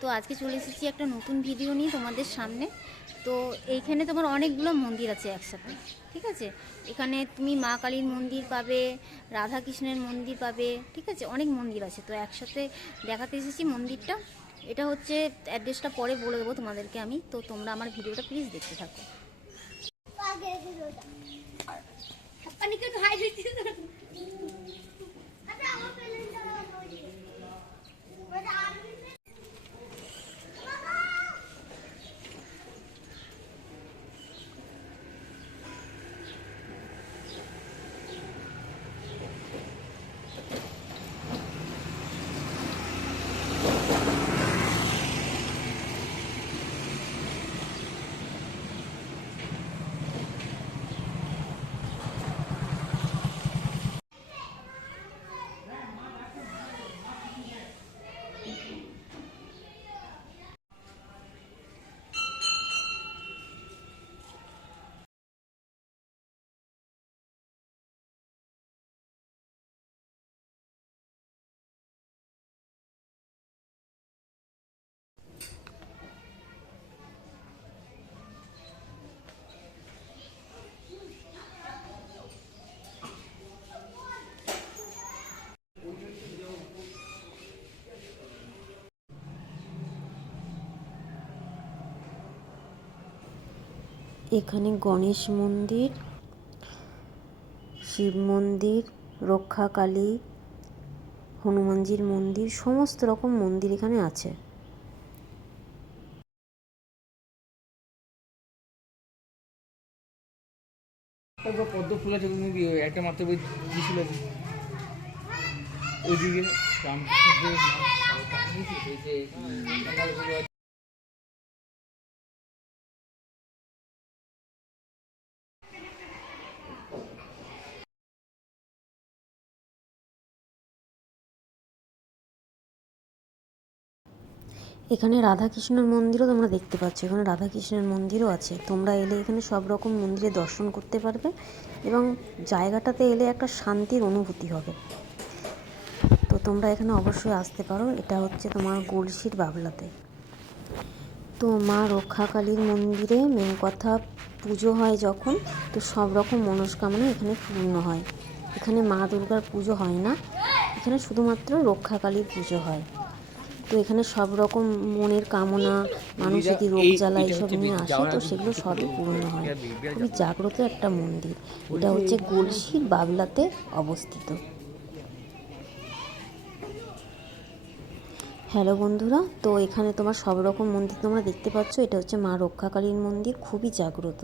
তো আজকে চলে এসেছি একটা নতুন ভিডিও নিয়ে তোমাদের সামনে। তো এইখানে তোমার অনেকগুলো মন্দির আছে একসাথে, ঠিক আছে? এখানে তুমি মা কালীর মন্দির পাবে রাধা কৃষ্ণের মন্দির পাবে, ঠিক আছে? অনেক মন্দির আছে। তো একসাথে দেখাতে এসেছি মন্দিরটা। এটা হচ্ছে অ্যাড্রেসটা পরে বলে দেবো তোমাদেরকে আমি। তো তোমরা আমার ভিডিওটা প্লিজ দেখতে থাকো। এখানে গণেশ মন্দির শিব মন্দির রক্ষাকালী হনুমানজির মন্দির সমস্ত রকম মন্দির এখানে আছে। এখানে রাধাকৃষ্ণের মন্দিরও তোমরা দেখতে পাচ্ছ, এখানে রাধাকৃষ্ণের মন্দিরও আছে। তোমরা এলে এখানে সব রকম মন্দিরে দর্শন করতে পারবে এবং জায়গাটাতে এলে একটা শান্তির অনুভূতি হবে। তো তোমরা এখানে অবশ্যই আসতে পারো, এটা হচ্ছে তোমার গলসির বাবলাতে। তো মা রক্ষাকালীর মন্দিরে মেন কথা পুজো হয় যখন, তো সব রকম মনস্কামনা এখানে পূর্ণ হয়। এখানে মা দুর্গার পুজো হয় না, এখানে শুধুমাত্র রক্ষাকালীর পুজো হয়। তো এখানে সব রকম মনের কামনা মানুষ যদি রোগ জ্বালা এইসব নিয়ে আসে তো সেগুলো সবই পূর্ণ হয়। খুবই জাগ্রত একটা মন্দির। এটা হচ্ছে গলসির বাবলাতে অবস্থিত। হ্যালো বন্ধুরা তো এখানে তোমার সব রকম মন্দির তোমরা দেখতে পাচ্ছ এটা হচ্ছে মা রক্ষাকালীর মন্দির খুবই জাগ্রত।